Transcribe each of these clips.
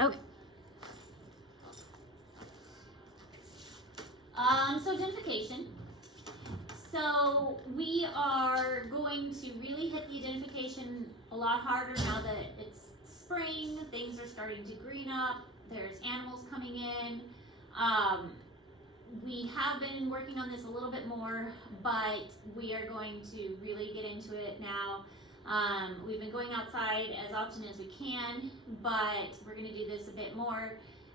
Okay. So identification. So we are going to really hit the identification a lot harder now that it's spring, things are starting to green up, there's animals coming in. We have been working on this a little bit more, but we are going to really get into it now. We've been going outside as often as we can, but we're going to do this a bit more.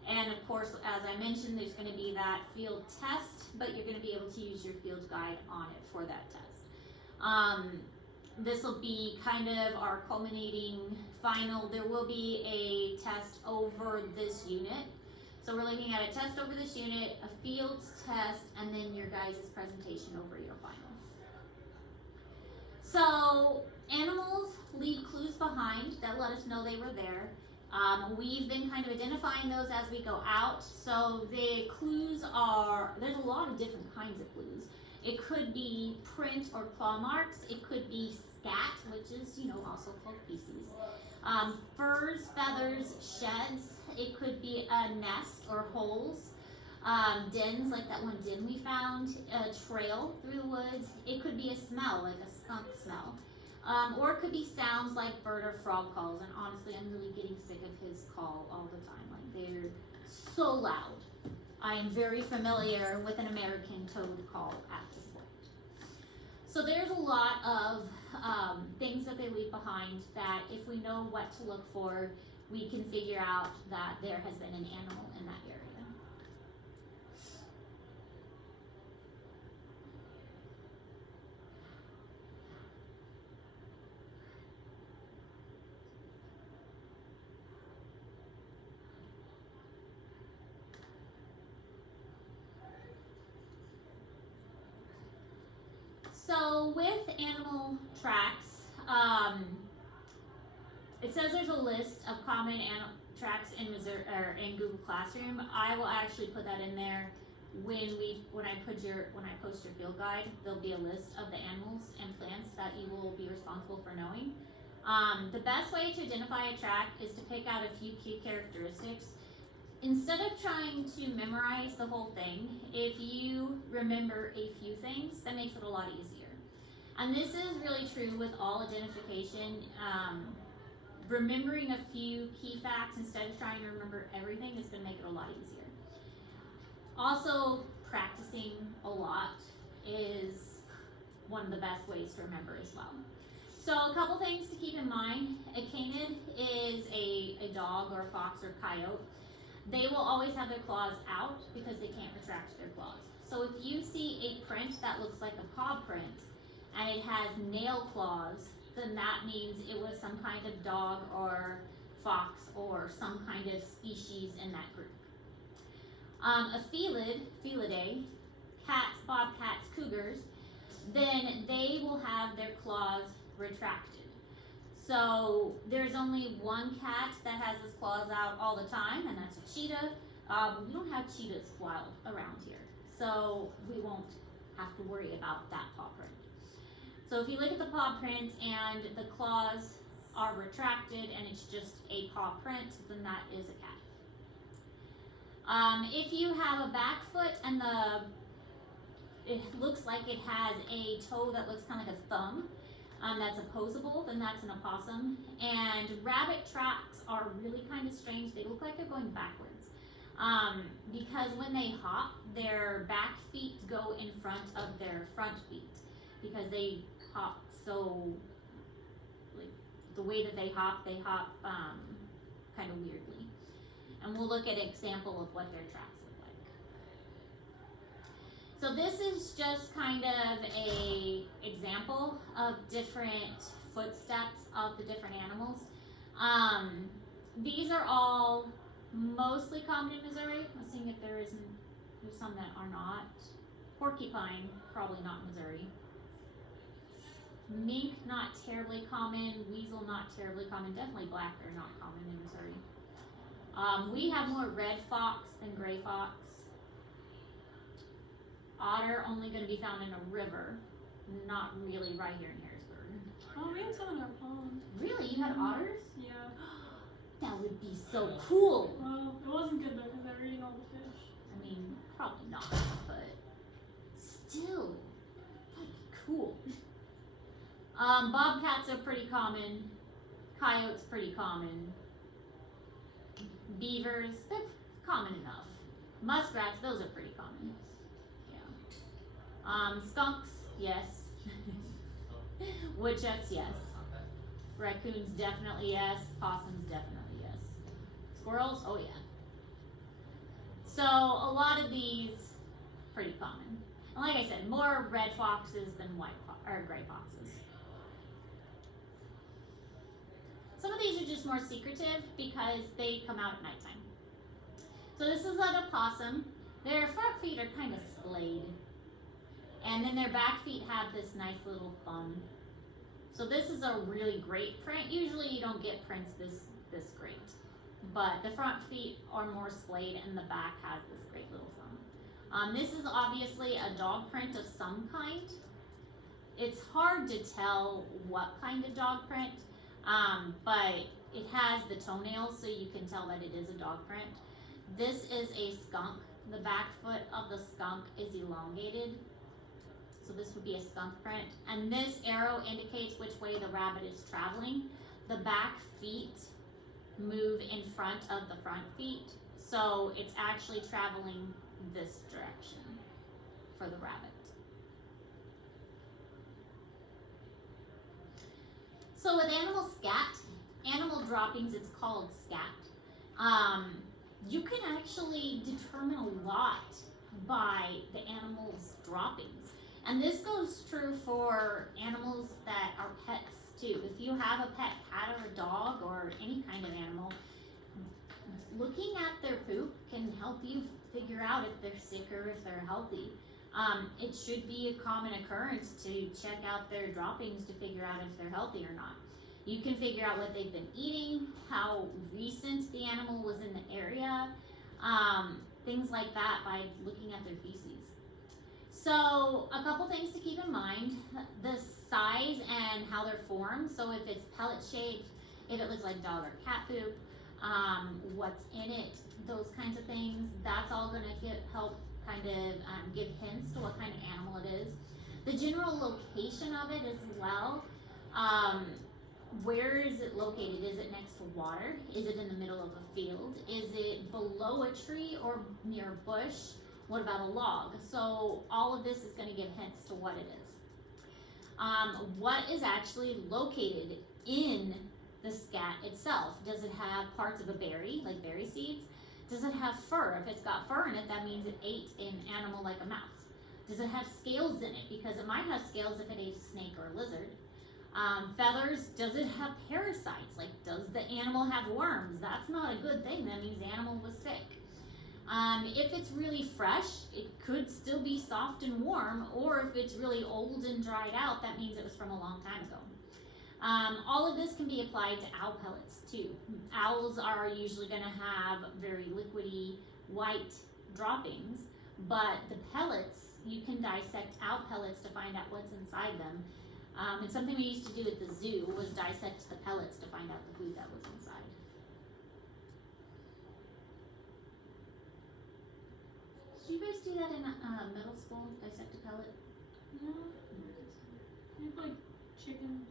And of course, as I mentioned, there's going to be that field test, but you're going to be able to use your field guide on it for that test. This will be kind of our culminating final. There will be a test over this unit. So we're looking at a test over this unit, a fields test, and then your guys' presentation over your final. So animals leave clues behind that let us know they were there. We've been kind of identifying those as we go out. So the clues are, there's a lot of different kinds of clues. It could be print or claw marks. It could be scat, which is, also called feces. Furs, feathers, sheds. It could be a nest or holes. Dens, like that one den we found. A trail through the woods. It could be a smell, like a skunk smell. Or it could be sounds like bird or frog calls. And honestly, I'm really getting sick of his call all the time. Like, they're so loud. I am very familiar with an American toad call at this point. So there's a lot of things that they leave behind that if we know what to look for, we can figure out that there has been an animal in that area. So with animal tracks, it says there's a list of common animal tracks in Missouri or in Google Classroom. I will actually put that in there when I post your field guide. There'll be a list of the animals and plants that you will be responsible for knowing. The best way to identify a track is to pick out a few key characteristics. Instead of trying to memorize the whole thing, if you remember a few things, that makes it a lot easier. And this is really true with all identification. Remembering a few key facts instead of trying to remember everything is going to make it a lot easier. Also, practicing a lot is one of the best ways to remember as well. So a couple things to keep in mind. A canid is a dog or a fox or coyote. They will always have their claws out because they can't retract their claws. So if you see a print that looks like a paw print and it has nail claws, then that means it was some kind of dog or fox or some kind of species in that group. A felidae, cats, bobcats, cougars, then they will have their claws retracted. So there's only one cat that has his claws out all the time, and that's a cheetah. We don't have cheetahs wild around here, so we won't have to worry about that paw print. So if you look at the paw print and the claws are retracted and it's just a paw print, then that is a cat. If you have a back foot and it looks like it has a toe that looks kind of like a thumb, that's opposable, then that's an opossum. And rabbit tracks are really kind of strange. They look like they're going backwards. Because when they hop, their back feet go in front of their front feet because they hop so, like, the way that they hop kind of weirdly. And we'll look at an example of what their tracks look like. So this is just kind of a example of different footsteps of the different animals. These are all mostly common in Missouri. Let's see if there's some that are not. Porcupine, probably not Missouri. Mink, not terribly common. Weasel, not terribly common. Definitely black bear, not common in Missouri. We have more red fox than gray fox. Otter, only going to be found in a river, not really right here in Harrisburg. Oh, we had some in our pond. Really? You had otters? Yeah. That would be so cool. Well, it wasn't good though because they were eating all the fish. I mean, probably not, but still, that'd be cool. Bobcats are pretty common. Coyotes pretty common. Beavers, they're common enough. Muskrats, those are pretty common. Yeah. Skunks, yes. Woodchucks, yes. Raccoons, definitely yes. Possums, definitely yes. Squirrels, oh yeah. So a lot of these pretty common. And like I said, more red foxes than gray foxes. Some of these are just more secretive because they come out at nighttime. So this is an opossum. Their front feet are kind of splayed. And then their back feet have this nice little thumb. So this is a really great print. Usually you don't get prints this great. But the front feet are more splayed and the back has this great little thumb. This is obviously a dog print of some kind. It's hard to tell what kind of dog print, but it has the toenails so you can tell that it is a dog print. This is a skunk. The back foot of the skunk is elongated. So this would be a skunk print. And this arrow indicates which way the rabbit is traveling. The back feet move in front of the front feet. So it's actually traveling this direction for the rabbit. So with animal scat, animal droppings, it's called scat. You can actually determine a lot by the animal's droppings. And this goes true for animals that are pets too. If you have a pet cat or a dog or any kind of animal, looking at their poop can help you figure out if they're sick or if they're healthy. It should be a common occurrence to check out their droppings to figure out if they're healthy or not. You can figure out what they've been eating, how recent the animal was in the area, things like that by looking at their feces. So a couple things to keep in mind, the size and how they're formed. So if it's pellet shaped, if it looks like dog or cat poop, what's in it, those kinds of things, that's all gonna help kind of give hints to what kind of animal it is. The general location of it as well. Where is it located? Is it next to water? Is it in the middle of a field? Is it below a tree or near a bush? What about a log? So all of this is going to give hints to what it is. What is actually located in the scat itself? Does it have parts of a berry, like berry seeds? Does it have fur? If it's got fur in it, that means it ate an animal like a mouse. Does it have scales in it? Because it might have scales if it ate a snake or a lizard. Feathers, does it have parasites? Like, does the animal have worms? That's not a good thing. That means the animal was sick. If it's really fresh, it could still be soft and warm, or if it's really old and dried out, that means it was from a long time ago. All of this can be applied to owl pellets too. Owls are usually going to have very liquidy white droppings, but the pellets, you can dissect owl pellets to find out what's inside them. And something we used to do at the zoo was dissect the pellets to find out the food that was inside. Did you guys do that in middle school, dissect a pellet? No. You have like chicken.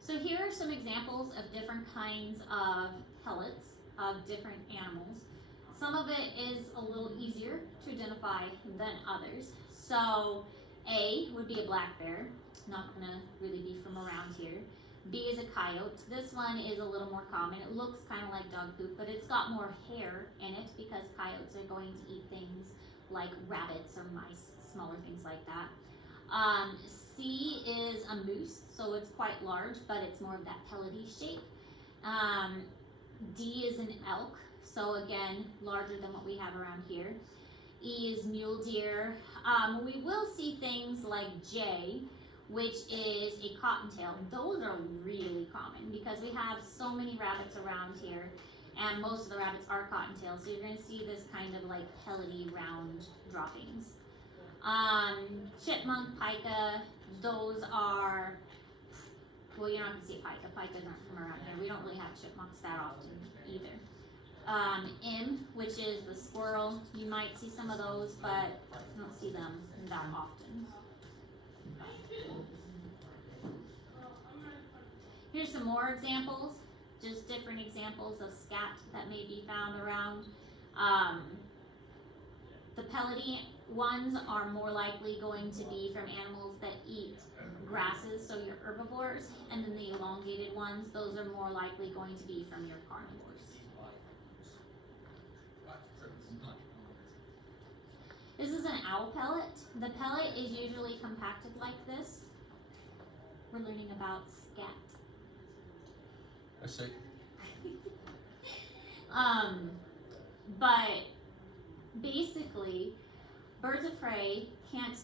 So here are some examples of different kinds of pellets of different animals. Some of it is a little easier to identify than others. So A would be a black bear, not gonna really be from around here. B is a coyote. This one is a little more common. It looks kind of like dog poop, but it's got more hair in it because coyotes are going to eat things like rabbits or mice, smaller things like that. C is a moose, so it's quite large, but it's more of that pellety shape. D is an elk, so again, larger than what we have around here. E is mule deer. We will see things like J, which is a cottontail. Those are really common because we have so many rabbits around here, and most of the rabbits are cottontails, so you're going to see this kind of like pellety round droppings. Chipmunk, pika, those are, well, you're not gonna see pika. Pikas aren't from around here. We don't really have chipmunks that often either. Which is the squirrel. You might see some of those, but you don't see them that often. Here's some more examples, just different examples of scat that may be found around. The pellety ones are more likely going to be from animals that eat grasses, so your herbivores, and then the elongated ones, those are more likely going to be from your carnivores. This is an owl pellet. The pellet is usually compacted like this. We're learning about scat. I see. But basically, birds of prey can't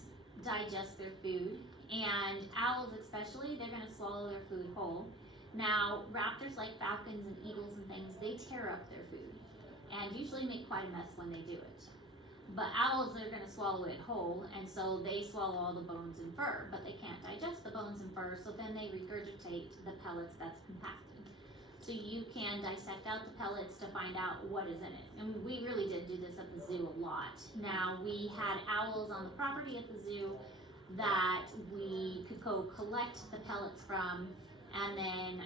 digest their food, and owls especially, they're going to swallow their food whole. Now, raptors like falcons and eagles and things, they tear up their food, and usually make quite a mess when they do it. But owls are going to swallow it whole, and so they swallow all the bones and fur, but they can't digest the bones and fur, so then they regurgitate the pellets that's compacted. So you can dissect out the pellets to find out what is in it. And we really did do this at the zoo a lot. Now, we had owls on the property at the zoo that we could go collect the pellets from and then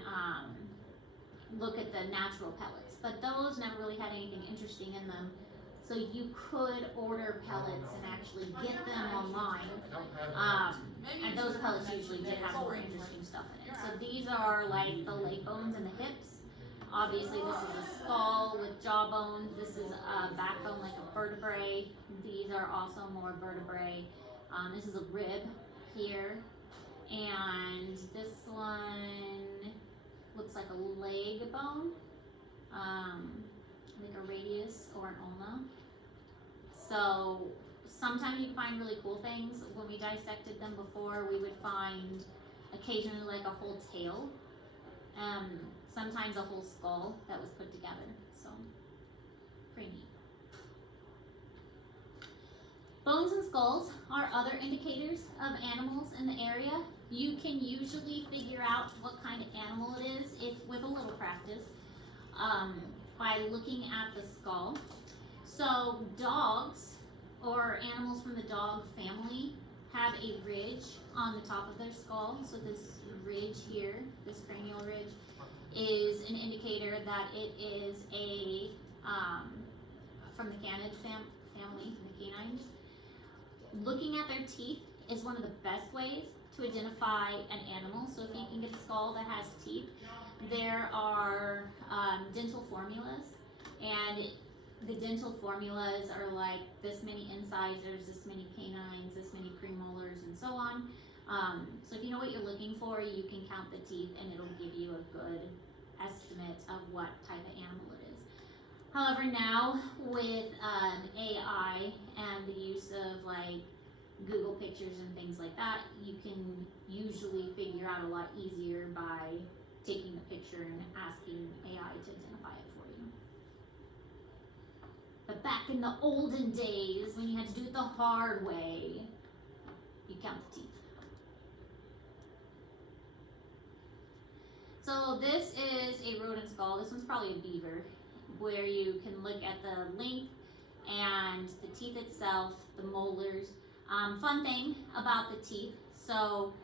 look at the natural pellets. But those never really had anything interesting in them. So you could order pellets and actually get them online. And those pellets usually did have more interesting stuff in it. So these are like the leg bones and the hips. Obviously this is a skull with jawbone. This is a backbone like a vertebrae. These are also more vertebrae. This is a rib here. And this one looks like a leg bone. Like a radius or an ulna. So sometimes you can find really cool things. When we dissected them before, we would find occasionally like a whole tail. Sometimes a whole skull that was put together. So pretty neat. Bones and skulls are other indicators of animals in the area. You can usually figure out what kind of animal it is if with a little practice. By looking at the skull. So dogs or animals from the dog family have a ridge on the top of their skull. So this ridge here, this cranial ridge, is an indicator that it is a from the canid family, from the canines. Looking at their teeth is one of the best ways to identify an animal. So if you can get a skull that has teeth, there are dental formulas, and the dental formulas are like this many incisors, this many canines, this many premolars, and so on. So if you know what you're looking for, you can count the teeth, and it'll give you a good estimate of what type of animal it is. However, now with AI and the use of like Google pictures and things like that, you can usually figure out a lot easier by taking the picture and asking AI to identify it for you. But back in the olden days, when you had to do it the hard way, you count the teeth. So this is a rodent skull. This one's probably a beaver, where you can look at the length and the teeth itself, the molars. Fun thing about the teeth, so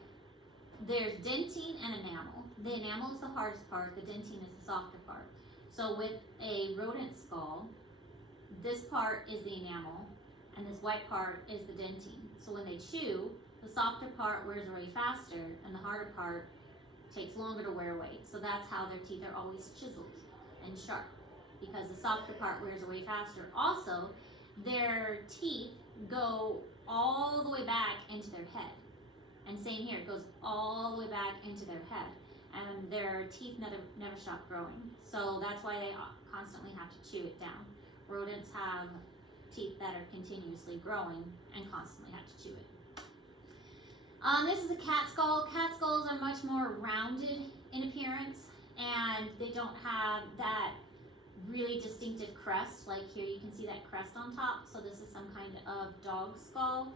there's dentine and enamel. The enamel is the hardest part, the dentine is the softer part. So with a rodent skull, this part is the enamel, and this white part is the dentine. So when they chew, the softer part wears away faster, and the harder part takes longer to wear away. So that's how their teeth are always chiseled and sharp, because the softer part wears away faster. Also, their teeth go all the way back into their head. And same here, it goes all the way back into their head. And their teeth never stop growing. So that's why they constantly have to chew it down. Rodents have teeth that are continuously growing and constantly have to chew it. This is a cat skull. Cat skulls are much more rounded in appearance, and they don't have that really distinctive crest. Like here you can see that crest on top. So this is some kind of dog skull.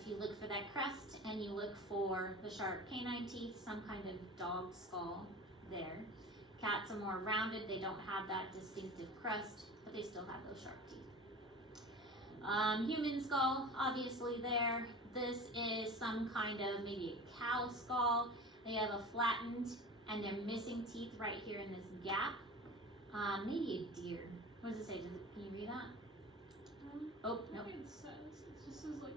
If you look for that crest and you look for the sharp canine teeth, some kind of dog skull there. Cats are more rounded, they don't have that distinctive crest, but they still have those sharp teeth. Human skull, obviously there. This is some kind of maybe a cow skull. They have a flattened and they're missing teeth right here in this gap. Maybe a deer. What does it say? Can you read that? Oh, I no. think it says, it just says like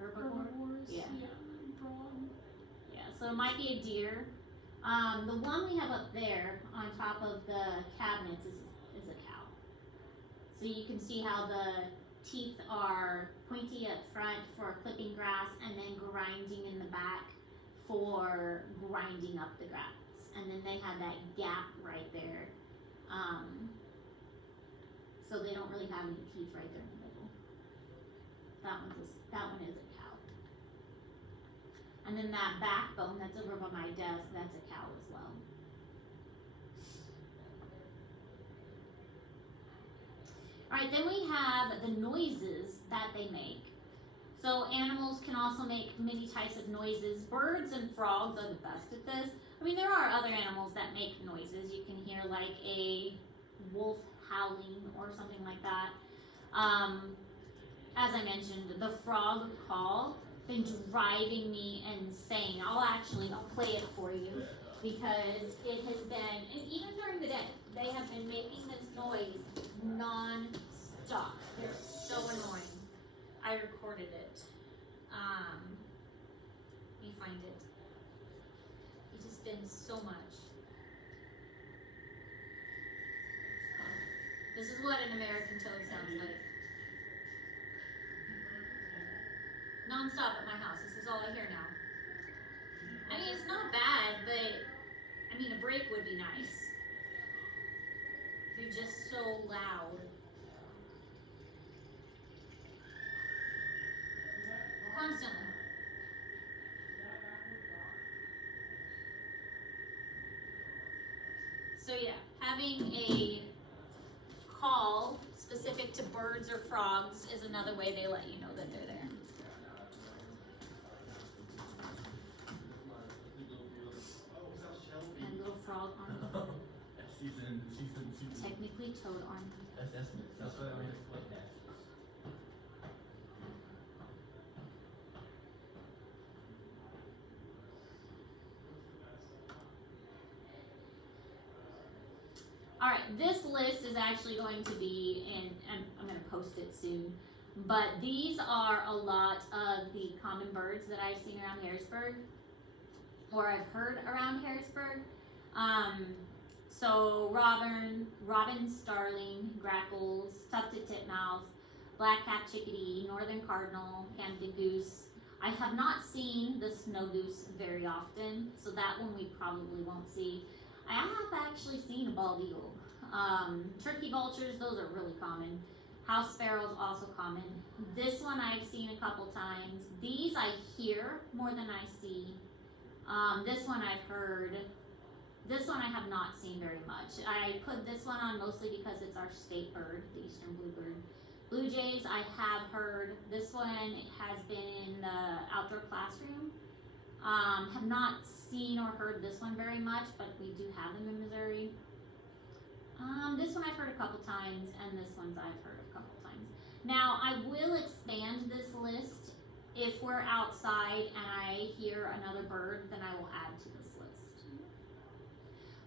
Herbivore? herbivores. Yeah. Yeah, and then broad. Yeah, so it might be a deer. The one we have up there on top of the cabinets is a cow. So you can see how the teeth are pointy up front for clipping grass and then grinding in the back for grinding up the grass. And then they have that gap right there. So they don't really have any teeth right there in the middle. That one is a cow. And then that backbone that's over by my desk, that's a cow as well. Alright, then we have the noises that they make. So animals can also make many types of noises. Birds and frogs are the best at this. I mean, there are other animals that make noises. You can hear like a wolf howling or something like that. As I mentioned, the frog call been driving me insane. I'll play it for you because it has been, and even during the day, they have been making this noise non-stop. They're so annoying. I recorded it. Let me find it. It has been so much. This is what an American toad sounds like. Non-stop at my house. This is all I hear now. I mean, it's not bad, but I mean, a break would be nice. They're just so loud. Constantly. So yeah, having a call specific to birds or frogs is another way they let you know that they're there. And little frog army. Season. Technically toad army. That's what I mean. Alright, this list is actually going to be in, and I'm going to post it soon, but these are a lot of the common birds that I've seen around Harrisburg, or I've heard around Harrisburg. So robin, starling, grackles, tufted titmouse, black-capped chickadee, northern cardinal, Canada goose. I have not seen the snow goose very often, so that one we probably won't see. I have actually seen a bald eagle. Turkey vultures, those are really common. House sparrows, also common. This one I've seen a couple times. These I hear more than I see. This one I've heard. This one I have not seen very much. I put this one on mostly because it's our state bird, the eastern bluebird. Blue jays I have heard. This one has been in the outdoor classroom. Have not seen or heard this one very much, but we do have them in Missouri. This one I've heard a couple times, and this one's I've heard a couple times. Now, I will expand this list. If we're outside and I hear another bird, then I will add to this list.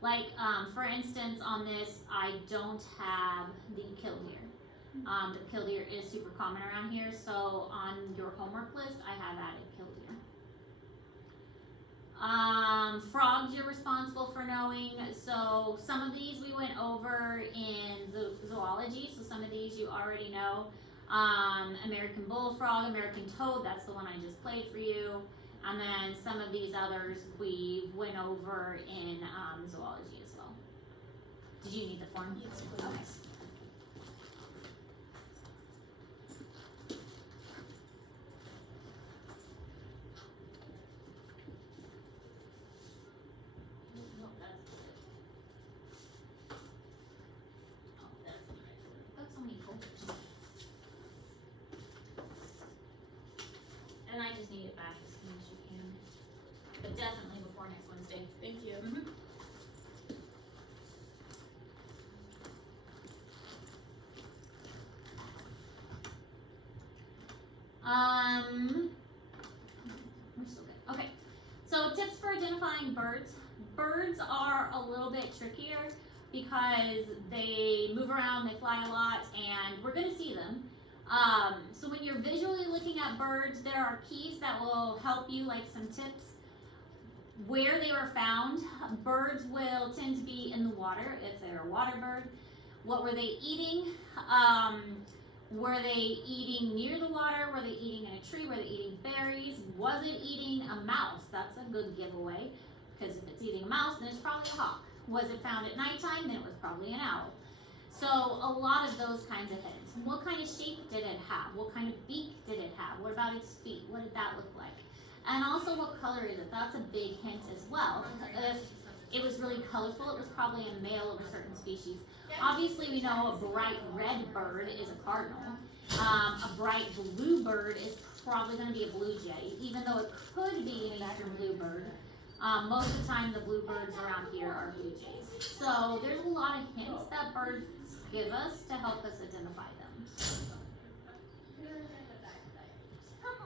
Like, for instance, on this, I don't have the killdeer. The killdeer is super common around here, so on your homework list, I have added killdeer. Frogs you're responsible for knowing. So some of these we went over in zoology, so some of these you already know. American bullfrog, American toad, that's the one I just played for you. And then some of these others we went over in zoology as well. Did you need the form? Yes, Okay. please. No, that's good. Oh, that's the right one. That's so many folders. just need it back as soon as you can. But definitely before next Wednesday. Thank you. We're still good. Okay. So tips for identifying birds. Birds are a little bit trickier because they move around, they fly a lot, and we're gonna see them. So when you're visually looking at birds, there are keys that will help you, like some tips. Where they were found, birds will tend to be in the water if they're a water bird. What were they eating? Were they eating near the water? Were they eating in a tree? Were they eating berries? Was it eating a mouse? That's a good giveaway, because if it's eating a mouse, then it's probably a hawk. Was it found at nighttime? Then it was probably an owl. So a lot of those kinds of hints. What kind of shape did it have? What kind of beak did it have? What about its feet? What did that look like? And also, what color is it? That's a big hint as well. If it was really colorful, it was probably a male of a certain species. Obviously, we know a bright red bird is a cardinal. A bright blue bird is probably going to be a blue jay, even though it could be an eastern bluebird. Most of the time, the bluebirds around here are blue jays. So there's a lot of hints that birds give us to help us identify them.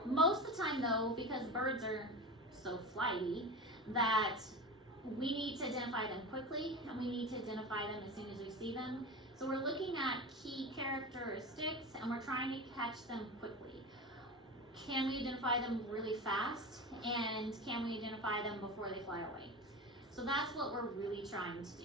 Most of the time, though, because birds are so flighty, that we need to identify them quickly, and we need to identify them as soon as we see them. So we're looking at key characteristics, and we're trying to catch them quickly. Can we identify them really fast, and can we identify them before they fly away? So that's what we're really trying to do.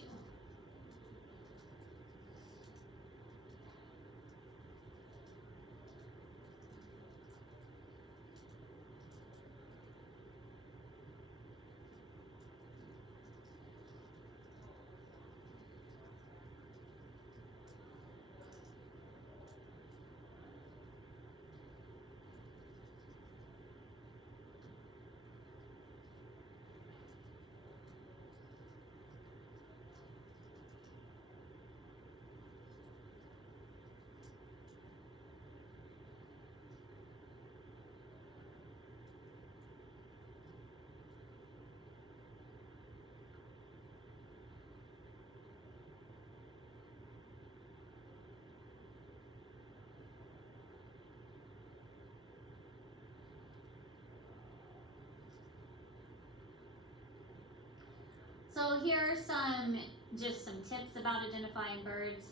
So here are some tips about identifying birds,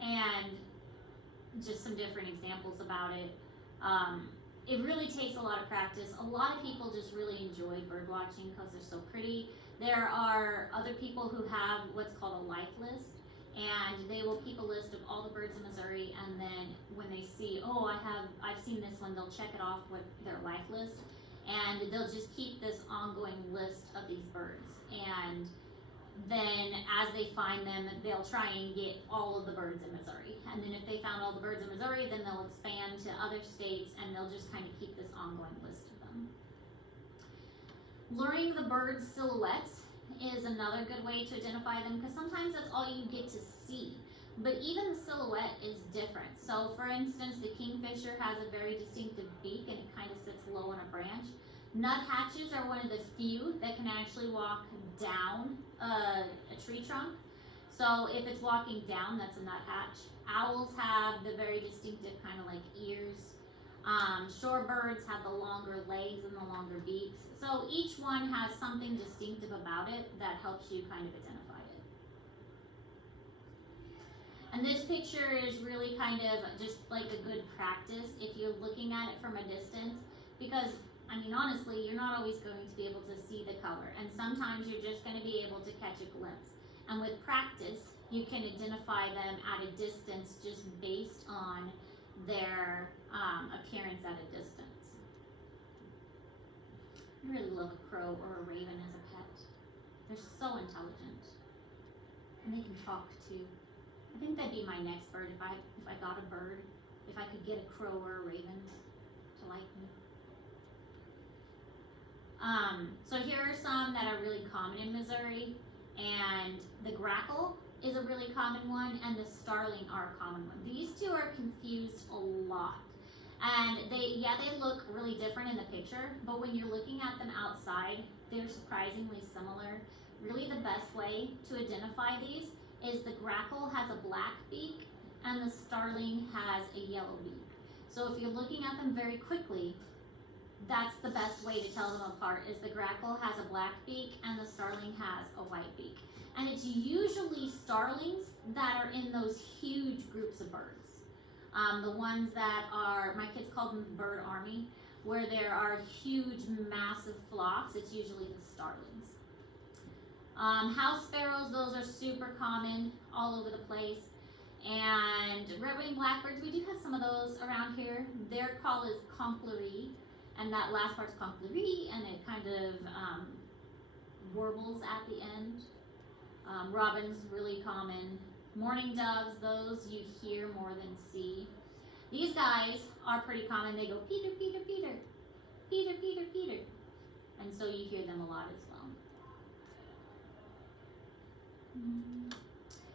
and just some different examples about it. It really takes a lot of practice. A lot of people just really enjoy bird watching because they're so pretty. There are other people who have what's called a life list, and they will keep a list of all the birds in Missouri, and then when they see, oh, I've seen this one, they'll check it off with their life list. And they'll just keep this ongoing list of these birds. And then as they find them, they'll try and get all of the birds in Missouri. And then if they found all the birds in Missouri, then they'll expand to other states, and they'll just kind of keep this ongoing list of them. Luring the birds' silhouettes is another good way to identify them, because sometimes that's all you get to see. But even the silhouette is different. So for instance, the kingfisher has a very distinctive beak, and it kind of sits low on a branch. Nuthatches are one of the few that can actually walk down a tree trunk. So if it's walking down, that's a nuthatch. Owls have the very distinctive kind of like ears. Shorebirds have the longer legs and the longer beaks. So each one has something distinctive about it that helps you kind of identify it. And this picture is really kind of just like a good practice if you're looking at it from a distance, because I mean, honestly, you're not always going to be able to see the color, and sometimes you're just going to be able to catch a glimpse. And with practice, you can identify them at a distance just based on their appearance at a distance. I really love a crow or a raven as a pet. They're so intelligent, and they can talk too. I think that'd be my next bird if I got a bird, if I could get a crow or a raven to like me. So here are some that are really common in Missouri, and the grackle is a really common one, and the starling are a common one. These two are confused a lot, And they look really different in the picture, but when you're looking at them outside, they're surprisingly similar. Really the best way to identify these is the grackle has a black beak and the starling has a yellow beak. So if you're looking at them very quickly, that's the best way to tell them apart, is the grackle has a black beak and the starling has a white beak. And it's usually starlings that are in those huge groups of birds. The ones that are, my kids call them the bird army, where there are huge, massive flocks. It's usually the starlings. House sparrows, those are super common all over the place. And red-winged blackbirds, we do have some of those around here. Their call is conclerie, and that last part's conclerie, and it kind of warbles at the end. Robins, really common. Mourning doves, those you hear more than see. These guys are pretty common. They go, Peter, Peter, Peter, Peter, Peter, Peter. And so you hear them a lot as well.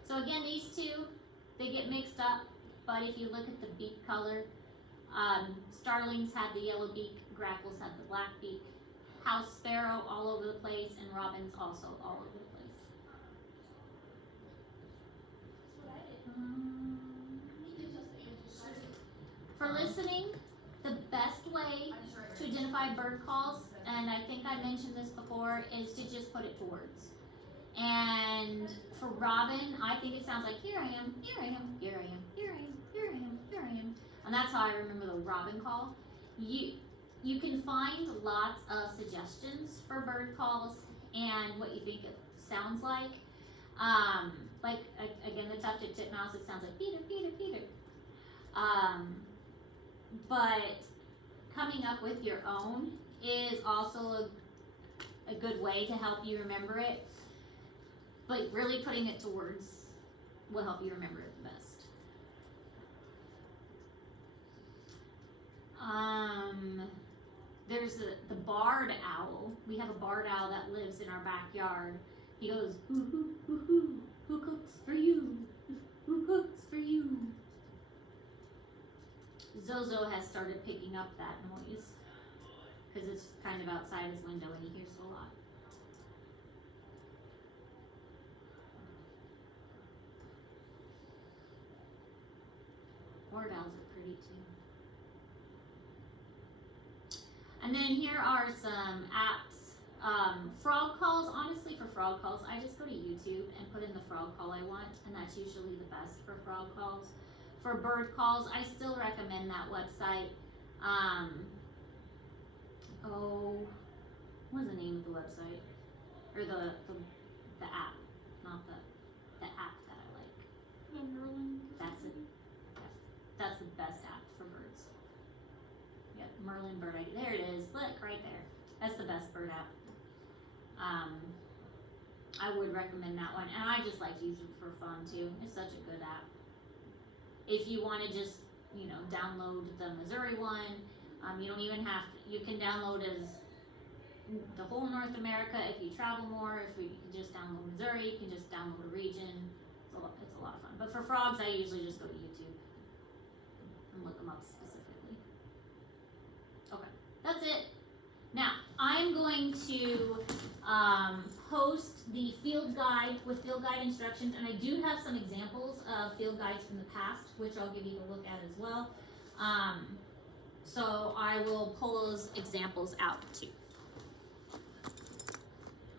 So again, these two, they get mixed up, but if you look at the beak color, starlings have the yellow beak, grackles have the black beak, house sparrow all over the place, and robins also all over the place. For listening, the best way to identify bird calls, and I think I mentioned this before, is to just put it to words. And for robin, I think it sounds like, here I am, here I am, here I am, here I am, here I am, here I am. And that's how I remember the robin call. You can find lots of suggestions for bird calls and what you think it sounds like. Like, again, the tufted titmouse, it sounds like Peter, Peter, Peter. But coming up with your own is also a good way to help you remember it. But really putting it to words will help you remember it the best. There's the barred owl. We have a barred owl that lives in our backyard. He goes, hoo hoo hoo hoo, who cooks for you? Who cooks for you? Zozo has started picking up that noise because it's kind of outside his window and he hears it a lot. Barred owls are pretty too. And then here are some apps. Frog calls, honestly for frog calls, I just go to YouTube and put in the frog call I want, and that's usually the best for frog calls. For bird calls, I still recommend that website. What's the name of the website? Or the app, not the app that I like. The Merlin. That's it. That's the best app for birds. Yep, Merlin Bird ID. There it is. Look, right there. That's the best bird app. I would recommend that one. And I just like to use it for fun too. It's such a good app. If you want to just, download the Missouri one, you don't even have to, you can download as the whole North America if you travel more. If you can just download Missouri, you can just download a region. It's a lot of fun. But for frogs, I usually just go to YouTube and look them up specifically. Okay, that's it. Now, I'm going to post the field guide with field guide instructions, and I do have some examples of field guides from the past, which I'll give you a look at as well. So I will pull those examples out too.